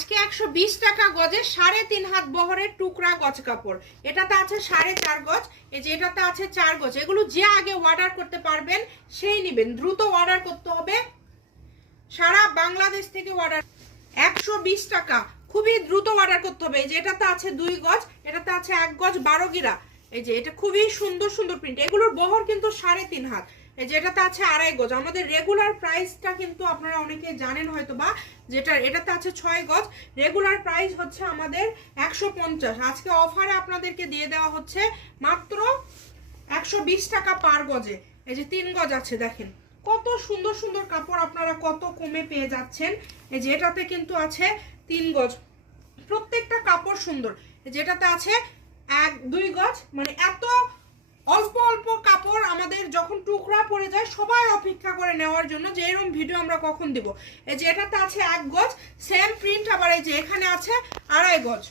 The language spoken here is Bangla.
আজকে 120 টাকা গজে 3.5 হাত বহরের টুকরা গজ কাপড়। এটাতে আছে 4.5 গজ, এই যে এটাতে আছে 4 গজ। এগুলো যে আগে অর্ডার করতে পারবেন সেই নেবেন, দ্রুত অর্ডার করতে হবে, সারা বাংলাদেশ থেকে অর্ডার। 120 টাকা, খুবই দ্রুত অর্ডার করতে হবে। এই যে এটাতে আছে 2 গজ, এটাতে আছে 1 গজ 12 গিরা। এই যে এটা খুবই সুন্দর সুন্দর প্রিন্ট, এগুলোর বহর কিন্তু 3.5 হাত। এই যে এটাতে আছে 2.5 গজ। আমাদের রেগুলার প্রাইসটা কিন্তু আপনারা অনেকে জানেন হয়তো বা, যেটা এটাতে আছে 6 গজ। রেগুলার প্রাইস হচ্ছে আমাদের 150, আজকে অফারে আপনাদেরকে দিয়ে দেওয়া হচ্ছে মাত্র 120 টাকা পার গজে। এই যে 3 গজ আছে, দেখেন কত সুন্দর সুন্দর কাপড় আপনারা কত কমে পেয়ে যাচ্ছেন। এই যে এটাতে কিন্তু আছে 3 গজ, প্রত্যেকটা কাপড় সুন্দর। যেটাতে আছে 1-2 গজ, মানে এত অল্প অল্প কাপড় আমাদের যখন টুকরা পড়ে যায় সবাই অপেক্ষা করে নেওয়ার জন্য যে এরকম ভিডিও আমরা কখন দিব। এই যে এটাতে আছে 1 গজ, সেম প্রিন্ট, আবার এই যে এখানে আছে 2.5 গজ।